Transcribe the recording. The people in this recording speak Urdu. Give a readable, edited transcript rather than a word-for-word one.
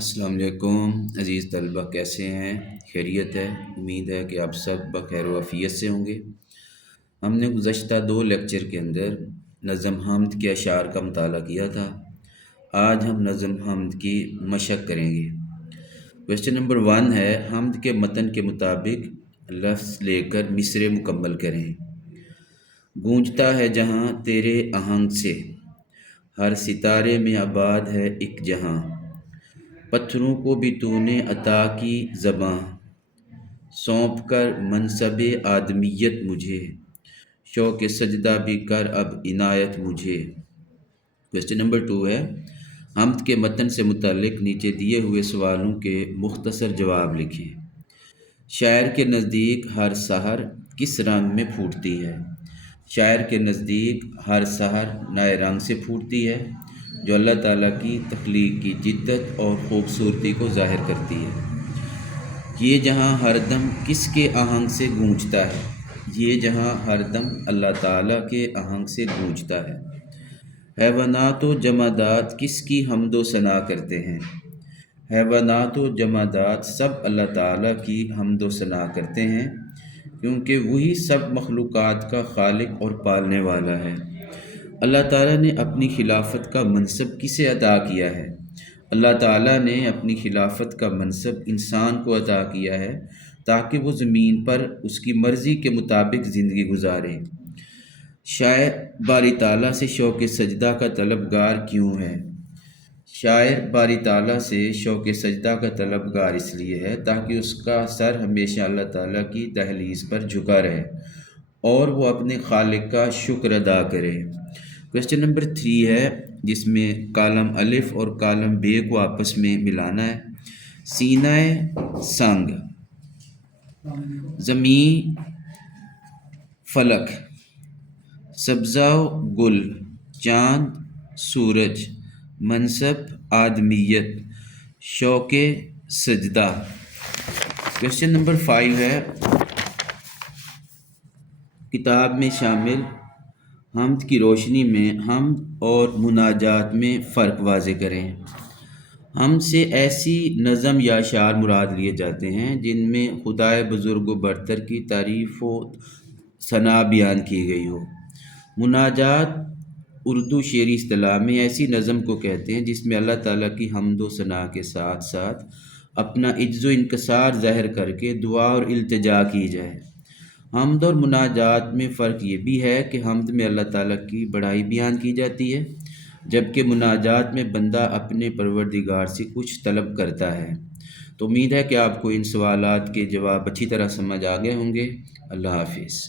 السلام علیکم عزیز طلبہ، کیسے ہیں؟ خیریت ہے؟ امید ہے کہ آپ سب بخیر و عافیت سے ہوں گے۔ ہم نے گزشتہ 2 لیکچر کے اندر نظم حمد کے اشعار کا مطالعہ کیا تھا۔ آج ہم نظم حمد کی مشق کریں گے۔ کویسچن نمبر 1 ہے، حمد کے متن کے مطابق لفظ لے کر مصرعے مکمل کریں۔ گونجتا ہے جہاں تیرے آہنگ سے، ہر ستارے میں آباد ہے ایک جہاں، پتھروں کو بھی تو نے عطا کی زباں، سونپ کر منصب آدمیت مجھے، شوق سجدہ بھی کر اب عنایت مجھے۔ کویسچن نمبر 2 ہے، حمد کے متن سے متعلق نیچے دیے ہوئے سوالوں کے مختصر جواب لکھیں۔ شاعر کے نزدیک ہر سحر کس رنگ میں پھوٹتی ہے؟ شاعر کے نزدیک ہر سحر نئے رنگ سے پھوٹتی ہے، جو اللہ تعالیٰ کی تخلیق کی جدت اور خوبصورتی کو ظاہر کرتی ہے۔ یہ جہاں ہر دم کس کے آہنگ سے گونجتا ہے؟ یہ جہاں ہر دم اللہ تعالیٰ کے آہنگ سے گونجتا ہے۔ حیوانات و جمادات کس کی حمد و ثنا کرتے ہیں؟ حیوانات و جمادات سب اللہ تعالیٰ کی حمد و ثنا کرتے ہیں، کیونکہ وہی سب مخلوقات کا خالق اور پالنے والا ہے۔ اللہ تعالیٰ نے اپنی خلافت کا منصب کسے عطا کیا ہے؟ اللہ تعالیٰ نے اپنی خلافت کا منصب انسان کو عطا کیا ہے تاکہ وہ زمین پر اس کی مرضی کے مطابق زندگی گزارے۔ شاعر باری تعالیٰ سے شوق سجدہ کا طلبگار کیوں ہے؟ شاعر باری تعالیٰ سے شوق سجدہ کا طلبگار اس لیے ہے تاکہ اس کا سر ہمیشہ اللہ تعالیٰ کی دہلیز پر جھکا رہے اور وہ اپنے خالق کا شکر ادا کرے۔ کویسچن نمبر 3 ہے، جس میں کالم الف اور کالم بے کو آپس میں ملانا ہے۔ سینہ سنگ، زمین فلک، سبزہ گل، چاند سورج، منصب آدمیت، شوق سجدہ۔ کویسچن نمبر 5 ہے، کتاب میں شامل حمد کی روشنی میں حمد اور مناجات میں فرق واضح کریں۔ حمد سے ایسی نظم یا اشعار مراد لیے جاتے ہیں جن میں خدائے بزرگ و برتر کی تعریف و ثنا بیان کی گئی ہو۔ مناجات اردو شعری اصطلاح میں ایسی نظم کو کہتے ہیں جس میں اللہ تعالیٰ کی حمد و ثنا کے ساتھ ساتھ اپنا عجز و انکسار ظاہر کر کے دعا اور التجا کی جائے۔ حمد اور مناجات میں فرق یہ بھی ہے کہ حمد میں اللہ تعالیٰ کی بڑائی بیان کی جاتی ہے، جبکہ مناجات میں بندہ اپنے پروردگار سے کچھ طلب کرتا ہے۔ تو امید ہے کہ آپ کو ان سوالات کے جواب اچھی طرح سمجھ آ گئے ہوں گے۔ اللہ حافظ۔